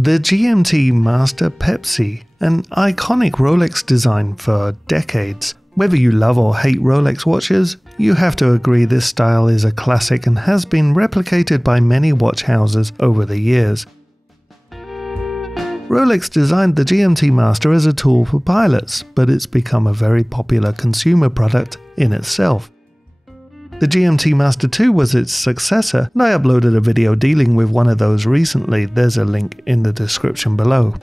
The GMT Master Pepsi, an iconic Rolex design for decades. Whether you love or hate Rolex watches, you have to agree this style is a classic and has been replicated by many watch houses over the years. Rolex designed the GMT Master as a tool for pilots, but it's become a very popular consumer product in itself. The GMT Master 2 was its successor, and I uploaded a video dealing with one of those recently. There's a link in the description below.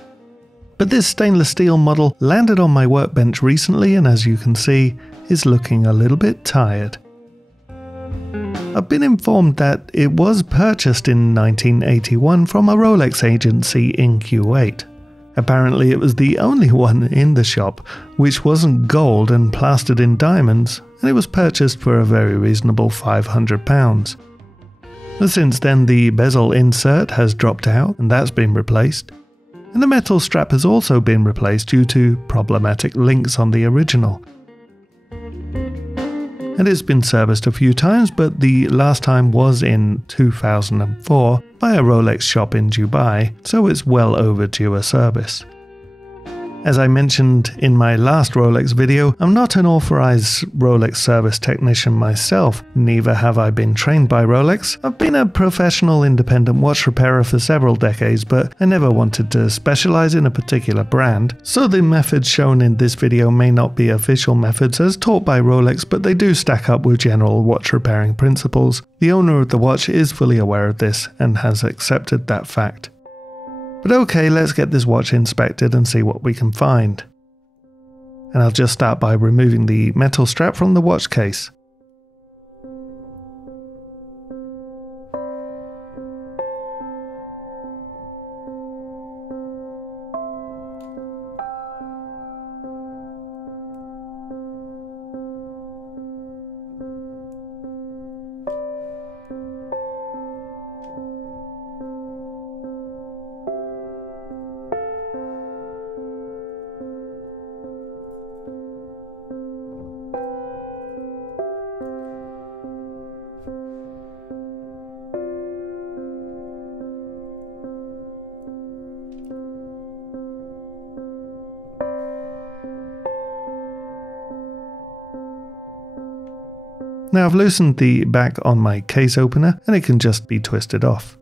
But this stainless steel model landed on my workbench recently, and as you can see, is looking a little bit tired. I've been informed that it was purchased in 1981 from a Rolex agency in Kuwait. Apparently it was the only one in the shop which wasn't gold and plastered in diamonds, and it was purchased for a very reasonable £500. Since then the bezel insert has dropped out and that's been replaced, and the metal strap has also been replaced due to problematic links on the original. And it's been serviced a few times, but the last time was in 2004 by a Rolex shop in Dubai, so it's well overdue a service. As I mentioned in my last Rolex video, I'm not an authorized Rolex service technician myself, neither have I been trained by Rolex. I've been a professional independent watch repairer for several decades, but I never wanted to specialize in a particular brand, so the methods shown in this video may not be official methods as taught by Rolex, but they do stack up with general watch repairing principles. The owner of the watch is fully aware of this and has accepted that fact. But okay, let's get this watch inspected and see what we can find. And I'll just start by removing the metal strap from the watch case. Now I've loosened the back on my case opener and it can just be twisted off.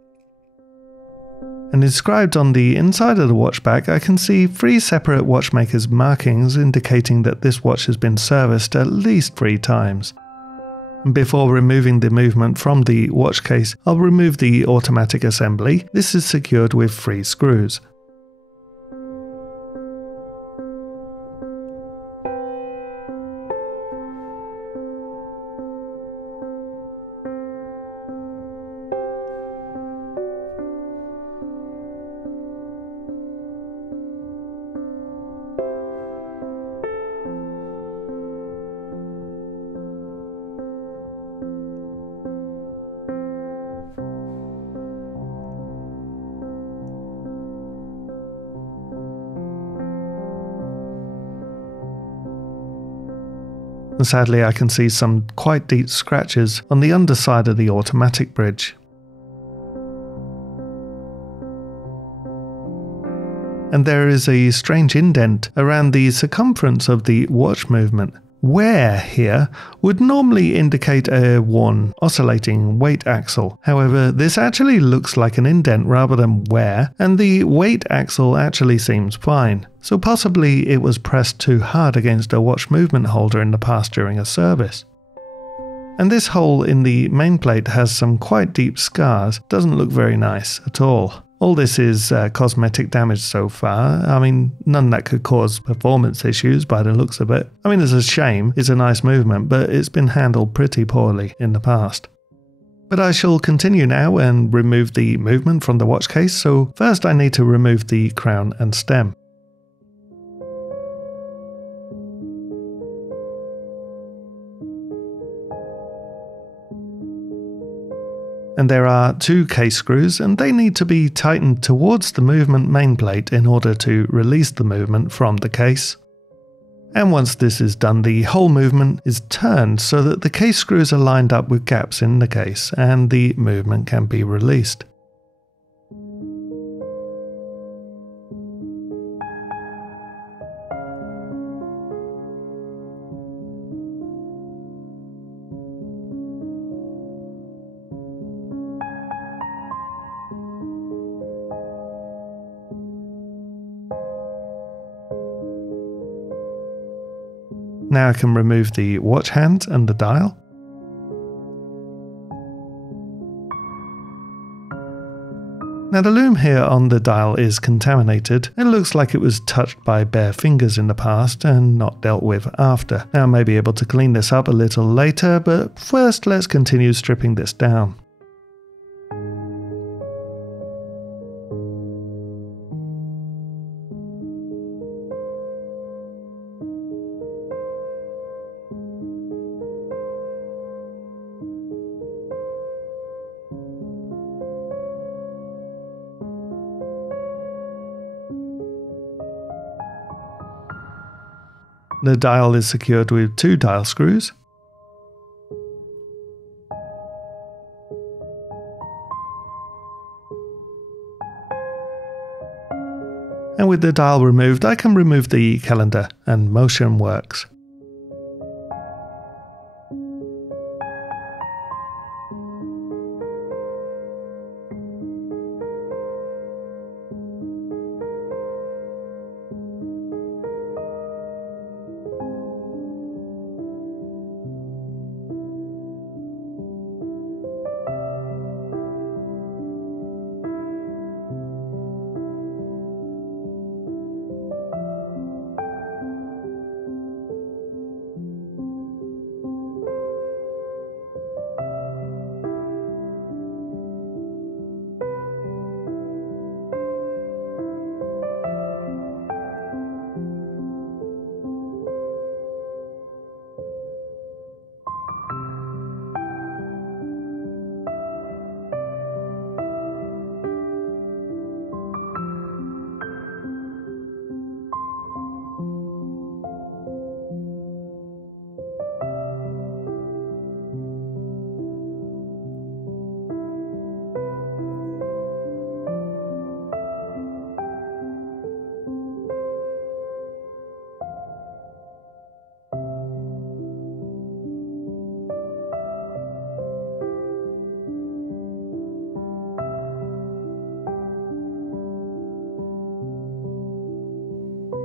And inscribed on the inside of the watch back I can see 3 separate watchmakers' markings indicating that this watch has been serviced at least 3 times. Before removing the movement from the watch case, I'll remove the automatic assembly. This is secured with 3 screws. And sadly I can see some quite deep scratches on the underside of the automatic bridge. And there is a strange indent around the circumference of the watch movement. Wear here would normally indicate a worn, oscillating weight axle. However, this actually looks like an indent rather than wear, and the weight axle actually seems fine. So possibly it was pressed too hard against a watch movement holder in the past during a service. And this hole in the main plate has some quite deep scars. Doesn't look very nice at all. All this is cosmetic damage so far. I mean, none that could cause performance issues by the looks of it. I mean, it's a shame. It's a nice movement, but it's been handled pretty poorly in the past. But I shall continue now and remove the movement from the watch case. So first I need to remove the crown and stem. And there are 2 case screws and they need to be tightened towards the movement main plate in order to release the movement from the case. And once this is done, the whole movement is turned so that the case screws are lined up with gaps in the case and the movement can be released. Now I can remove the watch hand and the dial. Now the lume here on the dial is contaminated. It looks like it was touched by bare fingers in the past and not dealt with after. Now I may be able to clean this up a little later, but first let's continue stripping this down. The dial is secured with 2 dial screws. And with the dial removed, I can remove the calendar and motion works.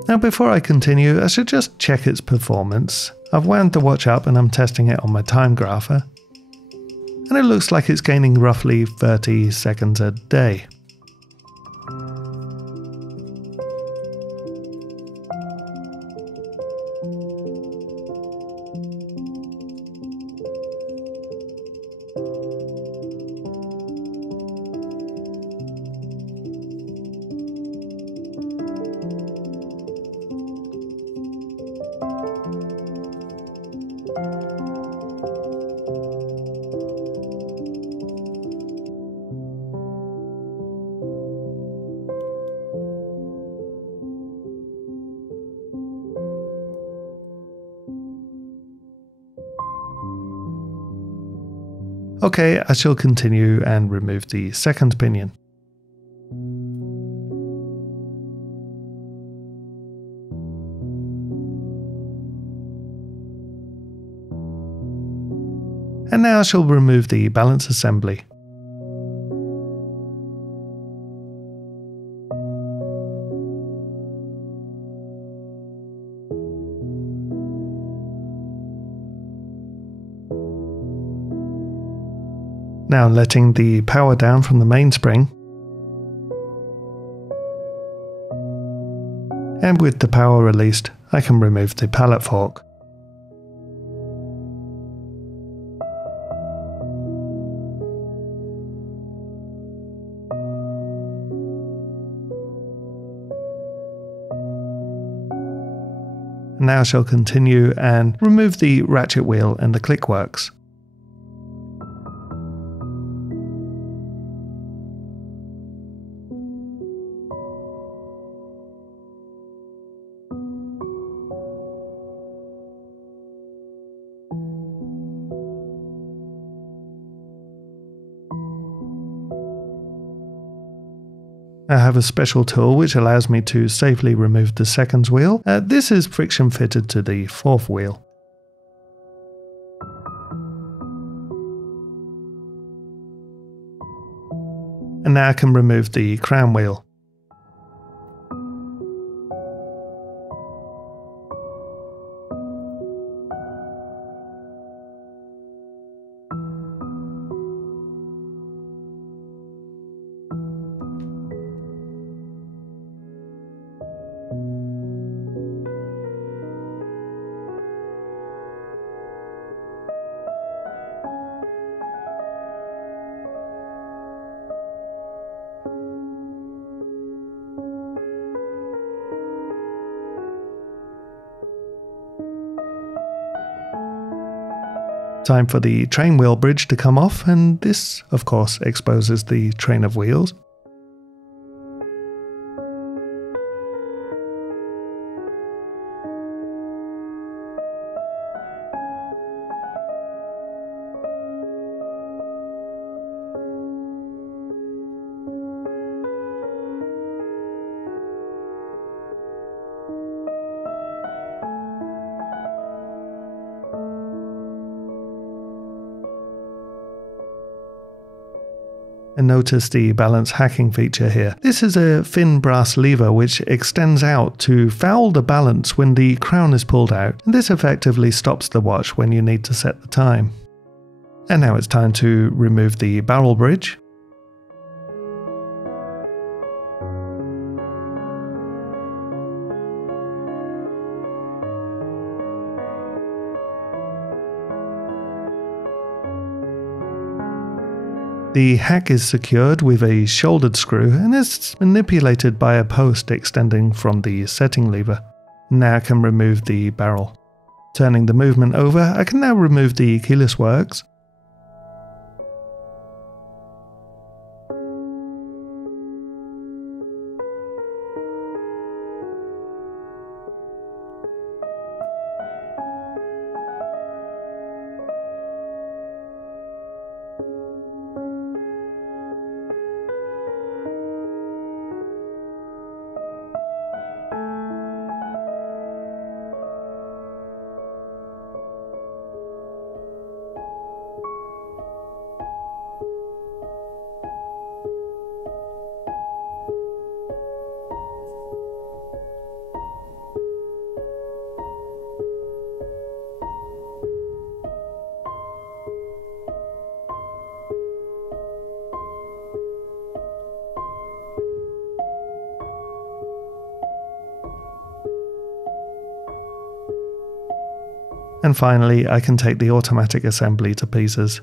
Now before I continue, I should just check its performance. I've wound the watch up and I'm testing it on my time grapher. And it looks like it's gaining roughly 30 seconds a day. Okay, I shall continue and remove the second pinion. And now I shall remove the balance assembly. Now letting the power down from the mainspring. And with the power released, I can remove the pallet fork. Now I shall continue and remove the ratchet wheel and the click works. I have a special tool which allows me to safely remove the seconds wheel. This is friction fitted to the fourth wheel. And now I can remove the crown wheel. Time for the train wheel bridge to come off, and this, of course, exposes the train of wheels. And notice the balance hacking feature here. This is a thin brass lever which extends out to foul the balance when the crown is pulled out, and this effectively stops the watch when you need to set the time. And now it's time to remove the barrel bridge. The hack is secured with a shouldered screw and is manipulated by a post extending from the setting lever. Now I can remove the barrel. Turning the movement over, I can now remove the keyless works. And finally, I can take the automatic assembly to pieces.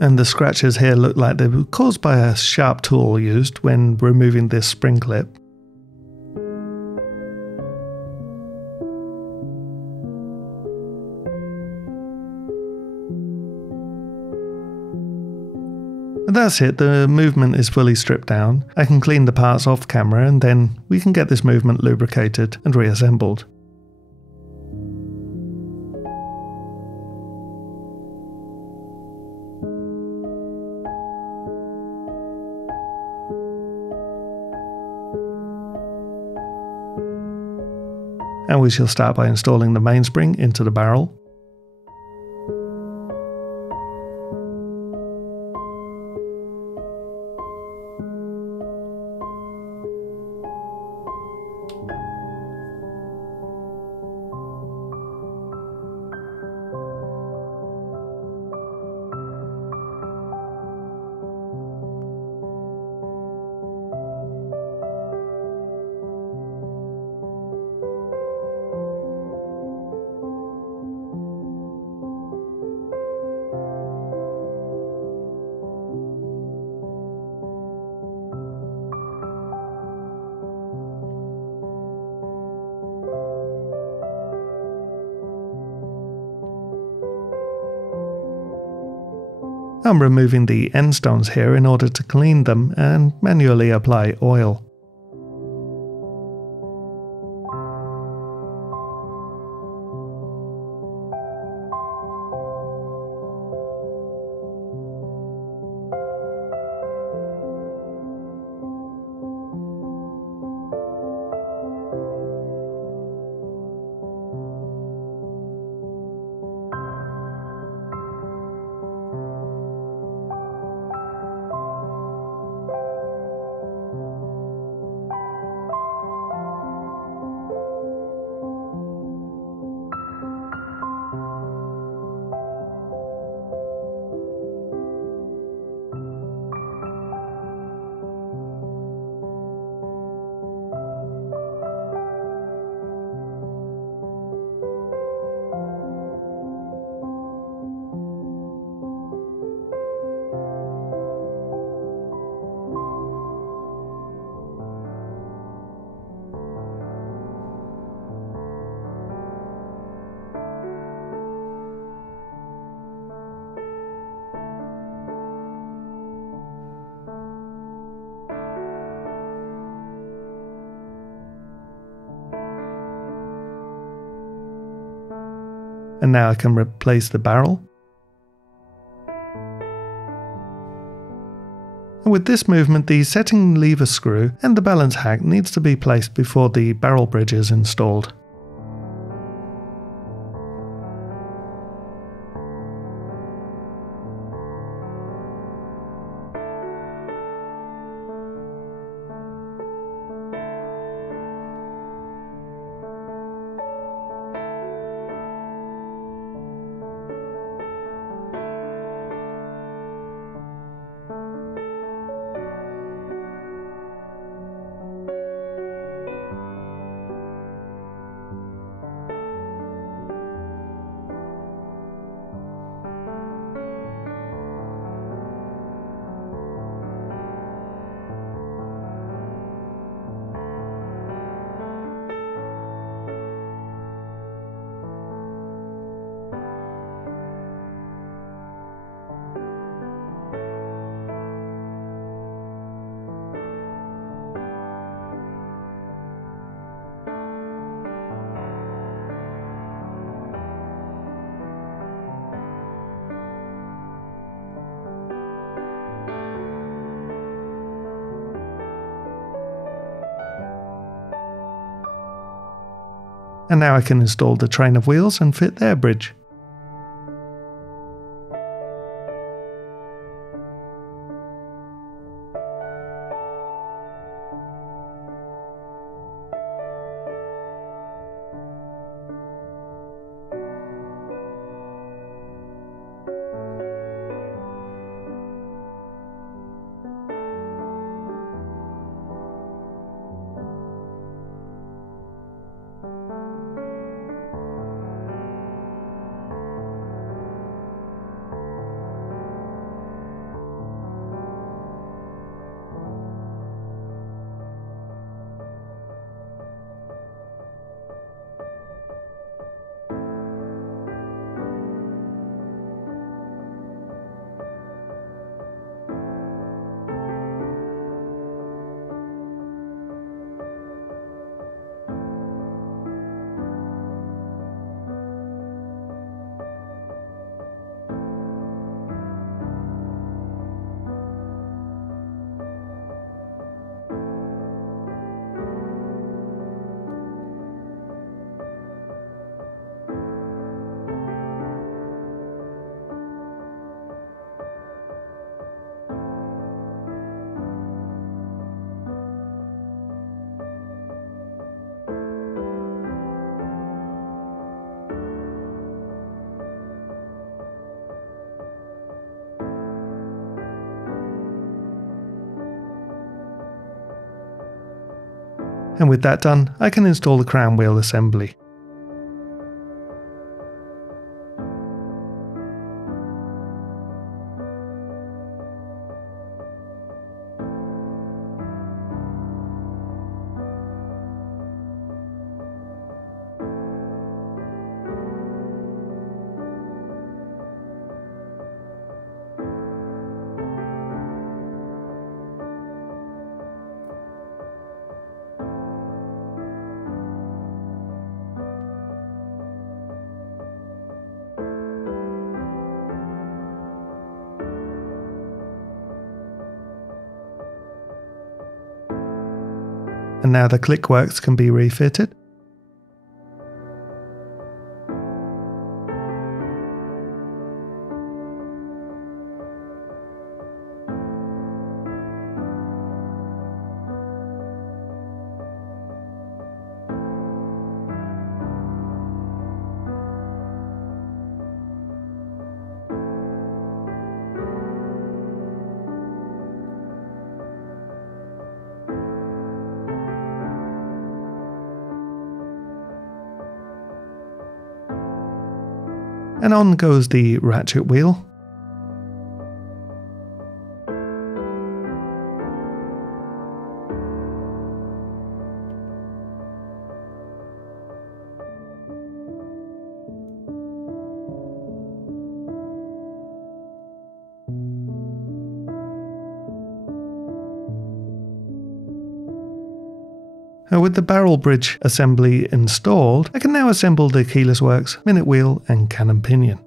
And the scratches here look like they were caused by a sharp tool used when removing this spring clip. And that's it, the movement is fully stripped down. I can clean the parts off camera and then we can get this movement lubricated and reassembled. And we shall start by installing the mainspring into the barrel. I'm removing the end stones here in order to clean them and manually apply oil. And now I can replace the barrel. And with this movement, the setting lever screw and the balance hack needs to be placed before the barrel bridge is installed. And now I can install the train of wheels and fit their bridge. And with that done, I can install the crown wheel assembly. And now the click works can be refitted. And on goes the ratchet wheel. With the barrel bridge assembly installed, I can now assemble the keyless works, minute wheel and cannon pinion.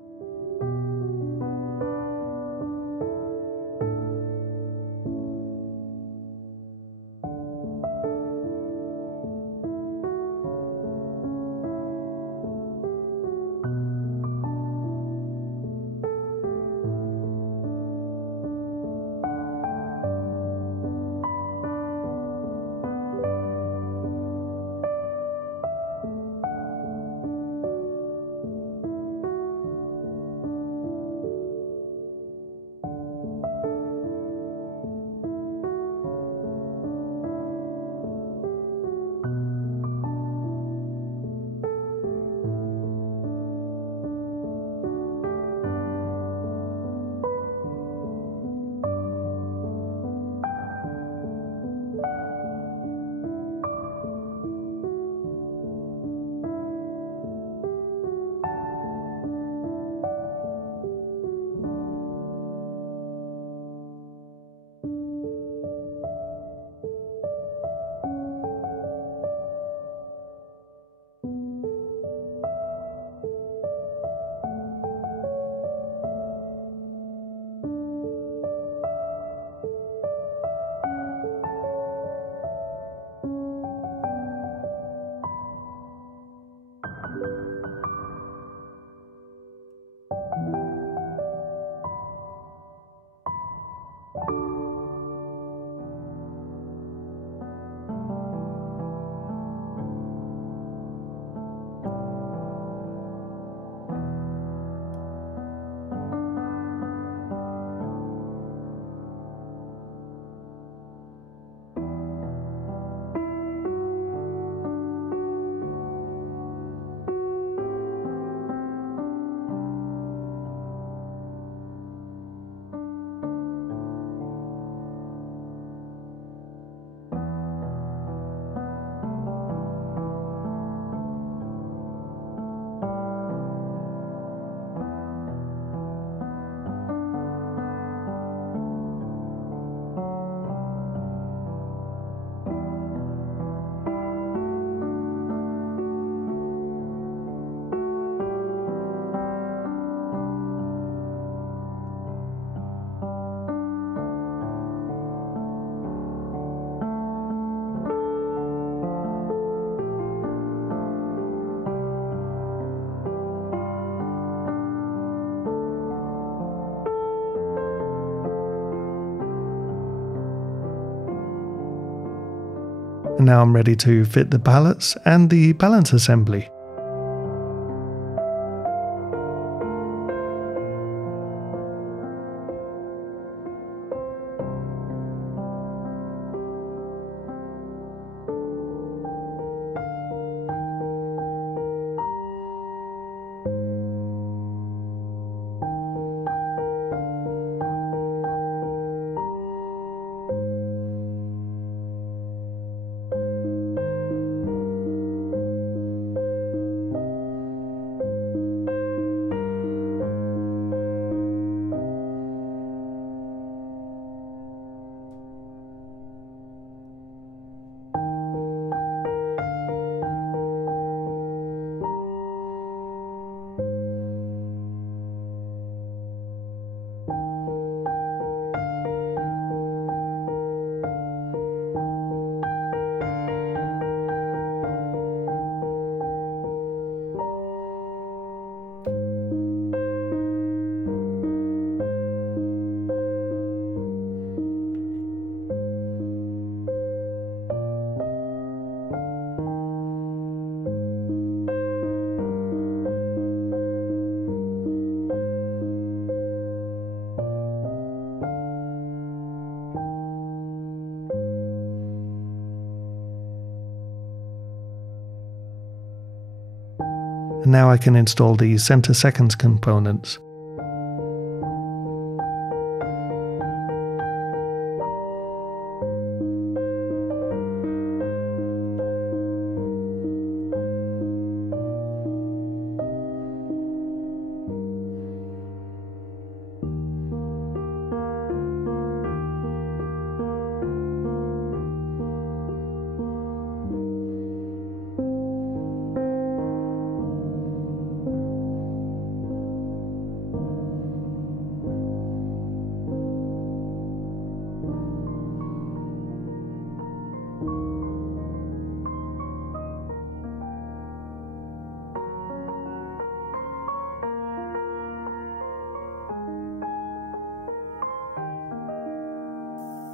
And now I'm ready to fit the pallets and the balance assembly. And now I can install the center seconds components.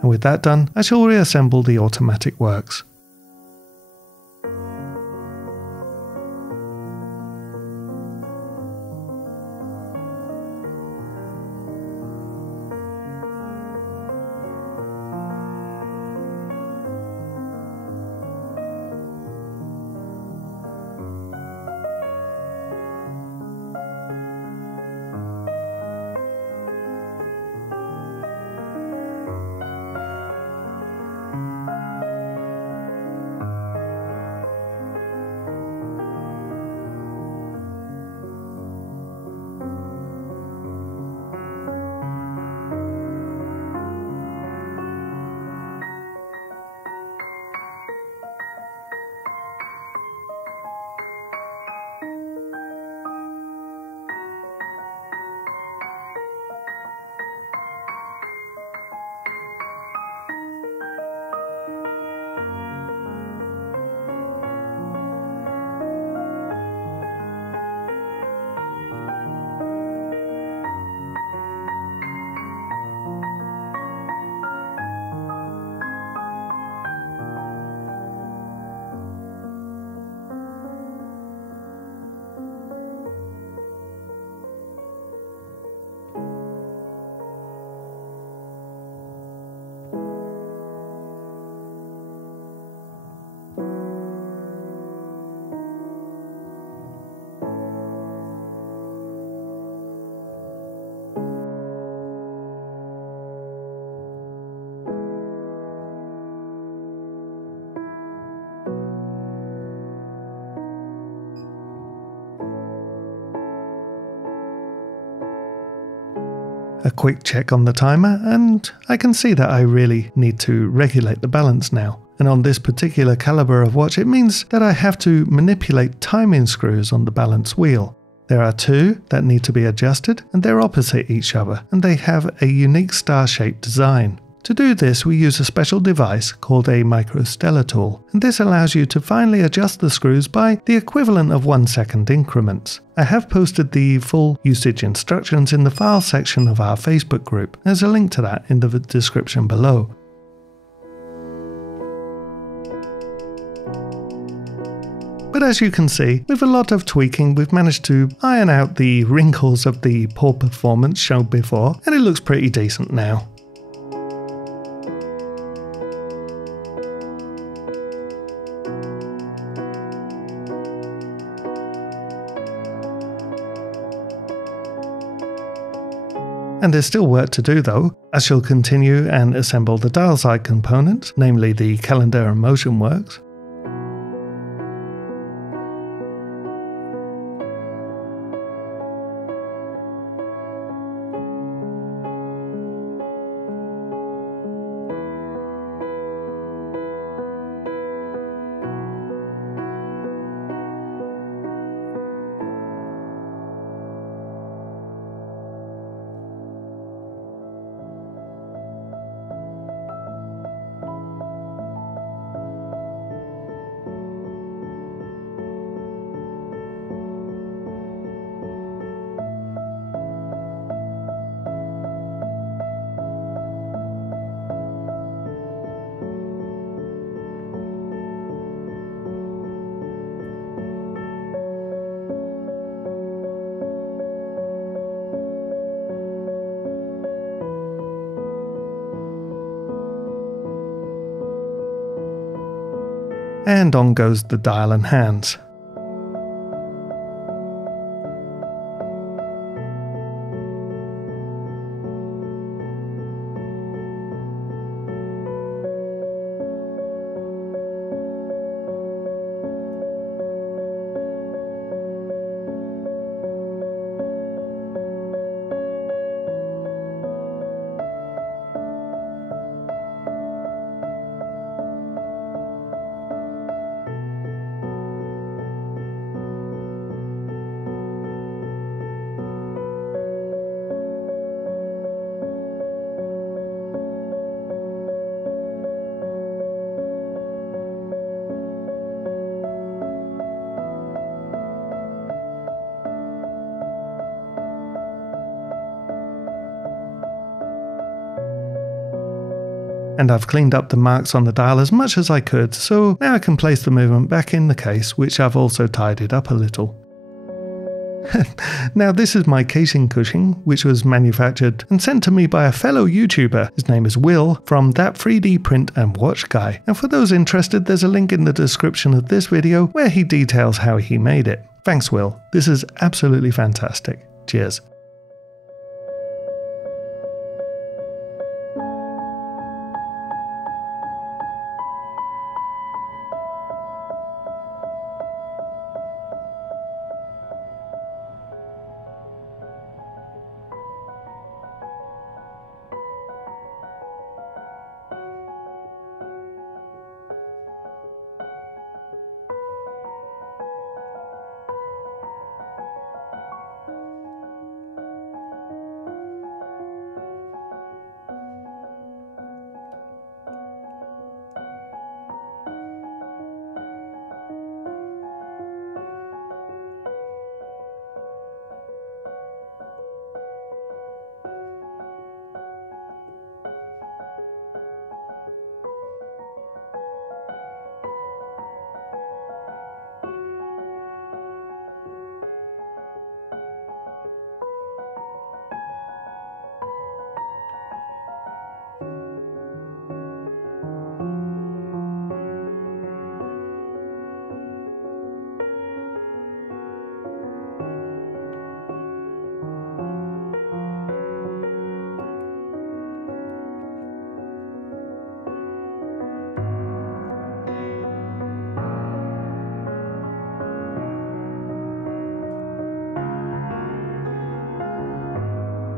And with that done, I shall reassemble the automatic works. A quick check on the timer, and I can see that I really need to regulate the balance now. And on this particular caliber of watch, it means that I have to manipulate timing screws on the balance wheel. There are two that need to be adjusted, and they're opposite each other, and they have a unique star-shaped design. To do this, we use a special device called a microstellar tool, and this allows you to finely adjust the screws by the equivalent of 1-second increments. I have posted the full usage instructions in the file section of our Facebook group. There's a link to that in the description below. But as you can see, with a lot of tweaking, we've managed to iron out the wrinkles of the poor performance shown before, and it looks pretty decent now. And there's still work to do though. I shall continue and assemble the dial side components, namely the calendar and motion works. And on goes the dial and hands. And I've cleaned up the marks on the dial as much as I could, so now I can place the movement back in the case, which I've also tidied up a little. Now this is my casing cushion, which was manufactured and sent to me by a fellow YouTuber. His name is Will from That 3D Print and Watch Guy. And for those interested, there's a link in the description of this video where he details how he made it. Thanks, Will. This is absolutely fantastic. Cheers.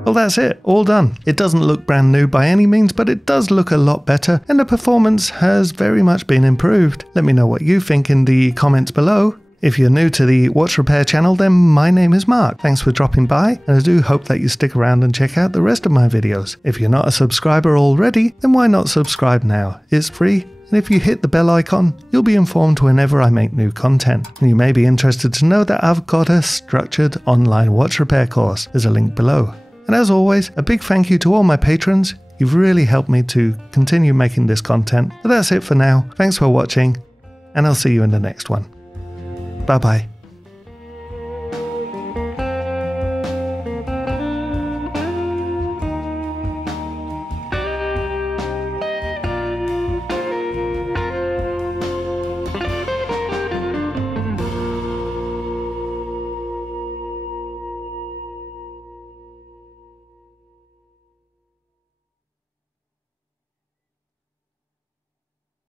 Well, that's it, all done. It doesn't look brand new by any means, but it does look a lot better, and the performance has very much been improved. Let me know what you think in the comments below. If you're new to the Watch Repair channel, then my name is Mark. Thanks for dropping by, and I do hope that you stick around and check out the rest of my videos. If you're not a subscriber already, then why not subscribe now? It's free. And if you hit the bell icon, you'll be informed whenever I make new content. And you may be interested to know that I've got a structured online watch repair course. There's a link below. And as always, a big thank you to all my patrons. You've really helped me to continue making this content. But that's it for now. Thanks for watching, and I'll see you in the next one. Bye bye.